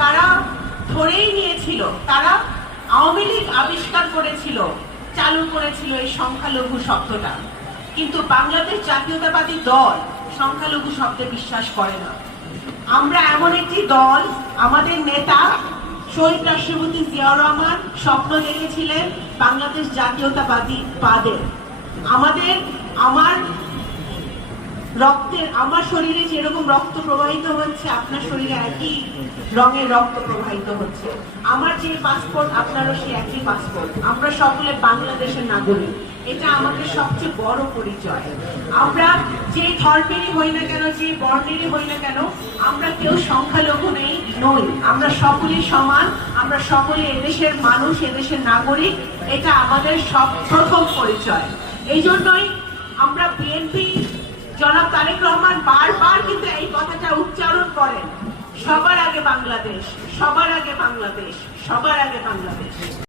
তারা ধরেই নিয়েছিল, তারা আওয়ামী লীগ আবিষ্কার করেছিল, চালু করেছিল এই সংখ্যালঘু শব্দটা। কিন্তু বাংলাদেশ জাতীয়তাবাদী দল সংখ্যালঘু শব্দে বিশ্বাস করে না। আমরা এমন একটি দল, আমাদের নেতা শহীদ রাষ্ট্রপতি জিয়াউর রহমান স্বপ্ন দেখেছিলেন বাংলাদেশ জাতীয়তাবাদী বাদের আমাদের, আমার রক্তের, আমার শরীরে যেরকম রক্ত প্রবাহিত হচ্ছে, আপনার শরীরে একই রঙের রক্ত প্রবাহিত হচ্ছে। আমার যে পাসপোর্ট আপনারও সে একই পাসপোর্ট আমরা সকলে বাংলাদেশের নাগরিক। এটা আমাদের সবচেয়ে বড় পরিচয়। আমরা যে ধর্মেরই হই না কেন, যে বর্ণেরই হই না কেন, আমরা কেউ সংখ্যালঘু নেই, নই। আমরা সকলেই সমান, আমরা সকলে এদেশের মানুষ, এদেশের নাগরিক। এটা আমাদের সব প্রথম পরিচয়। এই জন্যই আমরা বিএনপি জনাব তারেক রহমান বারবার কিন্তু এই কথাটা উচ্চারণ করেন সবার আগে বাংলাদেশ সবার আগে বাংলাদেশ সবার আগে বাংলাদেশ।